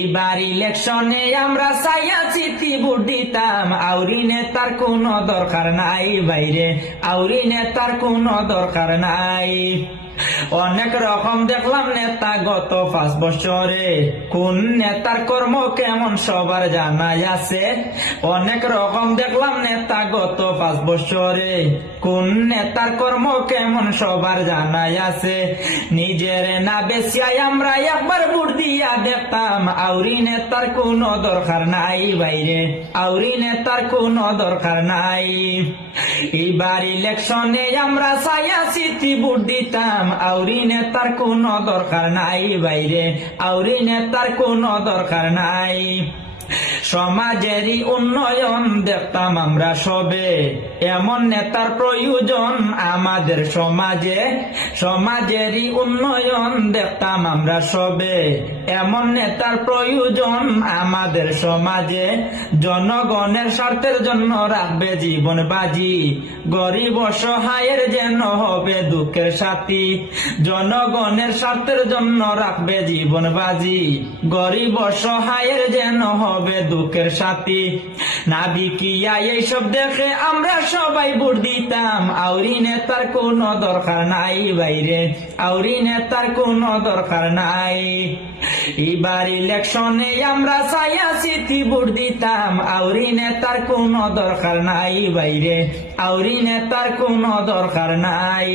এবার ইলেকশনে আমরা চাইয়া চিঠি ভোট দিতাম, আউরি নেতার কোনো দরকার নাই বাইরে, আউরি নেতার কোনো দরকার নাই। অনেক রকম দেখলাম নেতা গত 5 বছরে, কোন নেতার কর্ম কেমন সবার জানাই আছে। অনেক রকম দেখলাম নেতা গত 5 বছরে, কোন নেতার কর্ম কেমন সবার জানাই আছে। নিজের না বেশিয়াই আমরা একবার ভোট দিয়া দেখতাম, আউরি নেতার কোনো দরকার নাই বাইরে, আউরি নেতার কোনো দরকার নাই। এবার ইলেকশনে আমরা চাইয়া চিঠি ভোট দিতাম, আউরি নেতার কোনো দরকার নাই বাইরে, আউরি নেতার কোনো দরকার নাই। সমাজেরই উন্নয়ন দেখতাম আমরা সবে, এমন নেতার প্রয়োজন আমাদের সমাজে। সমাজেরই উন্নয়ন দেখতাম আমরা সবে, এমন নেতার প্রয়োজন আমাদের সমাজে। জনগণের স্বার্থের জন্য রাখবে জীবন বাজি, গরিব অসহায়ের যেন হবে দুঃখের সাথী। জনগণের স্বার্থের জন্য রাখবে জীবন বাজি, গরিব অসহায়ের যেন হবে দুঃখের সাথী। নাবিকিয়া এইসব দেখে আমরা সবাই ভোট দিতাম, আউরি নেতার কোনো দরকার নাই বাইরে, আউরি নেতার কোনো দরকার নাই। এবার ইলেকশনে আমরা চাইয়া চিঠি ভোট দিতাম, আউরি নেতার কোনো দরকার নাই বাইরে, আউরি নেতার কোনো দরকার নাই।